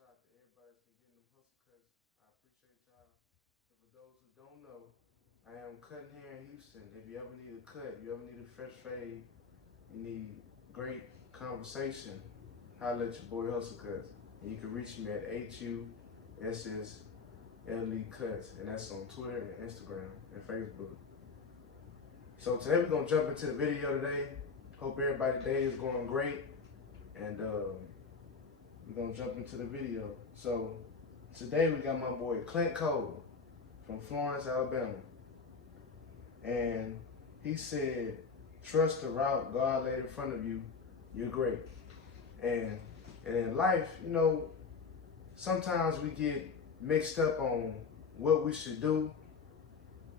shout out to everybody that's been getting them hustle cuts. I appreciate y'all. And for those who don't know, I am cutting hair in Houston. If you ever need a cut, you ever need a fresh fade, you need great conversation, holla at your boy HussleCuts. And you can reach me at HussleCuts, and that's on Twitter and Instagram and Facebook. So today we're gonna jump into the video today. Hope everybody's day is going great, and we're gonna jump into the video. So today we got my boy Clint Cole from Florence, Alabama, and he said, "Trust the route God laid in front of you. You're great." And in life, sometimes we get mixed up on what we should do,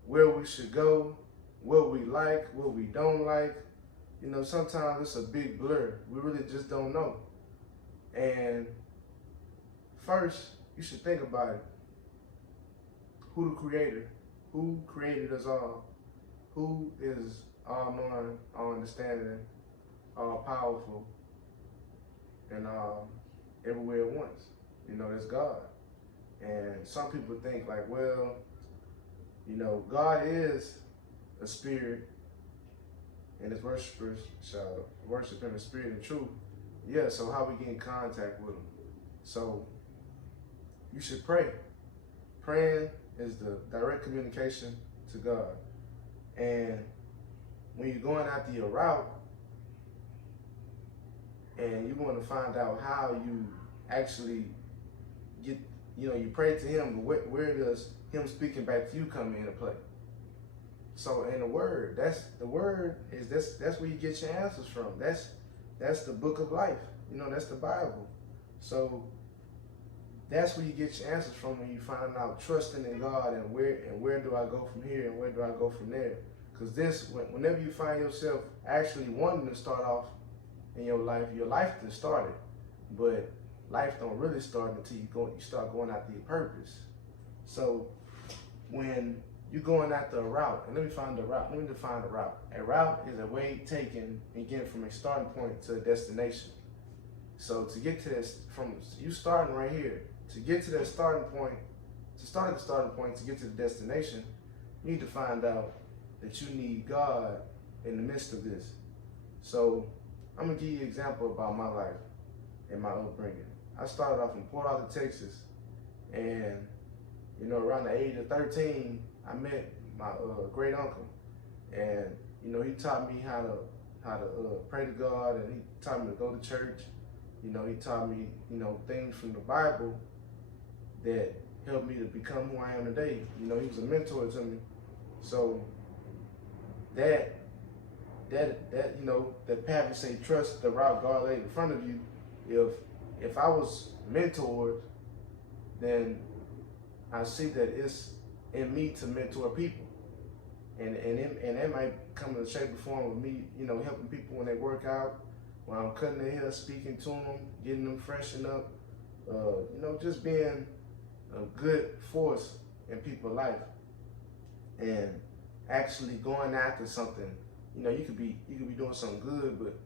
where we should go, what we like, what we don't like. Sometimes it's a big blur. We really just don't know. And first, you should think about it. Who the creator? Who created us all? Who is all knowing, all understanding, all powerful, and everywhere at once? That's God. And some people think like, well, God is a spirit, and his worshipers shall worship him in spirit and truth. Yeah, so how we get in contact with him? So you should pray. Praying is the direct communication to God. And when you're going after your route and you want to find out how you actually get, you pray to him, but where does him speaking back to you come into play? So in the word, that's where you get your answers from. That's the book of life. That's the Bible. So that's where you get your answers from when you find out trusting in God and where do I go from here and where do I go from there? Because whenever you find yourself actually wanting to start off in your life just started. But life don't really start until you start going after your purpose. So when you're going after a route, and let me define the route. A route is a way taken and getting from a starting point to a destination. So to get to this, from you starting right here, to get to that starting point, to start at the starting point, to get to the destination, you need to find out that you need God in the midst of this. So I'm gonna give you an example about my life and my upbringing. I started off in Port Arthur, Texas, and around the age of 13, I met my great uncle, and he taught me how to pray to God, and he taught me to go to church. He taught me things from the Bible that helped me to become who I am today. He was a mentor to me. So that path to say trust the route God laid in front of you. If I was mentored, then I see that it's in me to mentor people, and that might come in the shape or form of me, helping people when they work out, when I'm cutting their hair, speaking to them, getting them freshened up, just being a good force in people's life, and actually going after something. You could be doing something good, but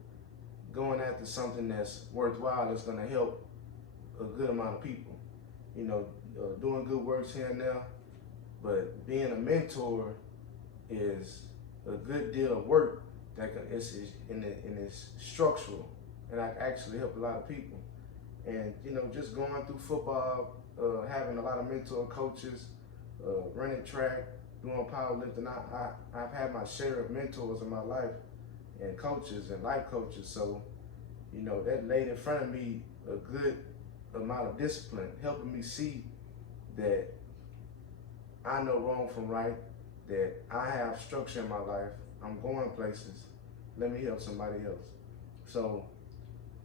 going after something that's worthwhile that's gonna help a good amount of people. Doing good works here and there. But being a mentor is a good deal of work it's structural, and I actually help a lot of people. And just going through football, having a lot of mentor coaches, running track, doing powerlifting, I've had my share of mentors in my life, and coaches and life coaches. So that laid in front of me a good amount of discipline, helping me see that I know wrong from right, that I have structure in my life, I'm going places, let me help somebody else. So,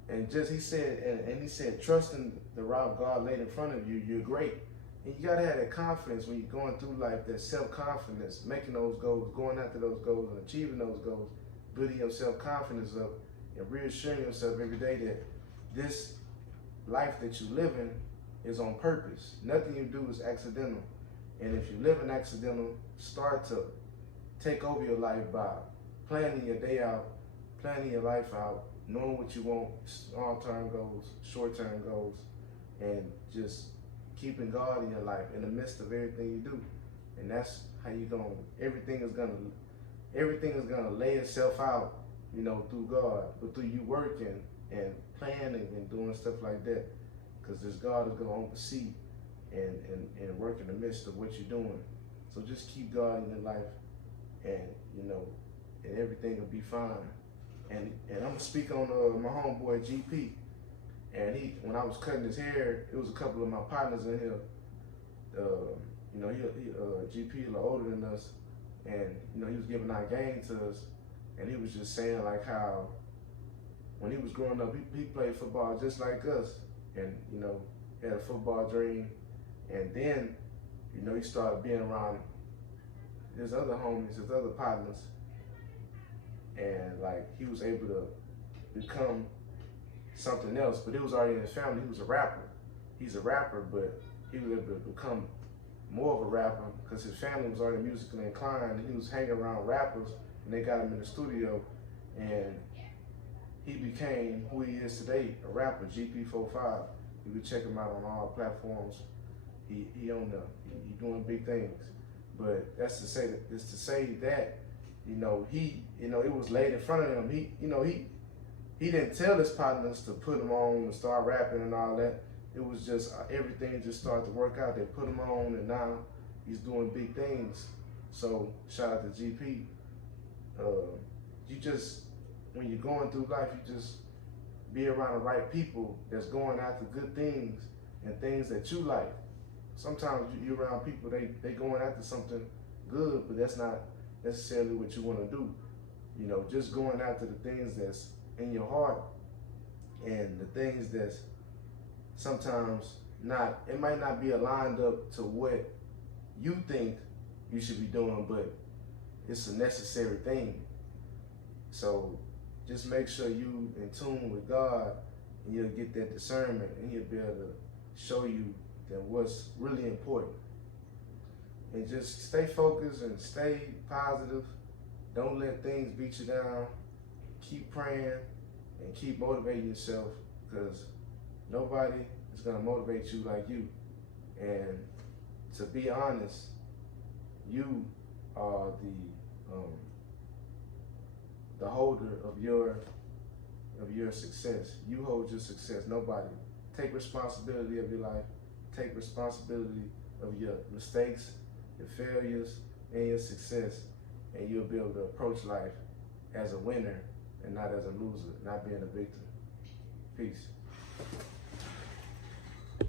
he said, trusting the route God laid in front of you, you're great. And you gotta have that confidence when you're going through life, that self-confidence, making those goals, going after those goals and achieving those goals, building your self-confidence up and reassuring yourself every day that this life that you live in is on purpose. Nothing you do is accidental. And if you live in accidental, start to take over your life by planning your day out, planning your life out, knowing what you want, long-term goals, short-term goals, and just keeping God in your life in the midst of everything you do. And that's how you gonna, everything is gonna lay itself out, you know, through God, but through you working and planning and doing stuff like that. Because this God is gonna oversee and work in the midst of what you're doing. So just keep God in your life, and you know, and everything will be fine. And I'm gonna speak on my homeboy GP. And when I was cutting his hair, it was a couple of my partners in here. You know, GP a little older than us, and you know, he was giving out game to us, and he was just saying like how when he was growing up, he played football just like us, and you know, had a football dream, and then you know, he started being around his other homies, his other partners, and like he was able to become something else, but it was already in his family. He was a rapper. He's a rapper, but he was able to become more of a rapper because his family was already musically inclined, and he was hanging around rappers, and they got him in the studio, and he became who he is today, a rapper, GP45. You can check him out on all platforms. He doing big things. But that's to say that you know, it was laid in front of him. He didn't tell his partners to put him on and start rapping and all that. It was just everything just started to work out. They put him on, and now he's doing big things. So shout out to GP. You just, when you're going through life, you just be around the right people that's going after good things and things that you like. Sometimes you're around people, they going after something good, but that's not necessarily what you want to do. You know, just going after the things that's in your heart, and the things that's sometimes not, it might not be aligned up to what you think you should be doing, but it's a necessary thing. So just make sure you in tune with God, and you'll get that discernment, and he'll be able to show you that what's really important. And just stay focused and stay positive. Don't let things beat you down. Keep praying and keep motivating yourself, because nobody is going to motivate you like you. And to be honest, you are the holder of your success. You hold your success. Nobody. Take responsibility of your life. Take responsibility of your mistakes, your failures, and your success, and you'll be able to approach life as a winner and not as a loser, not being a victim. Peace.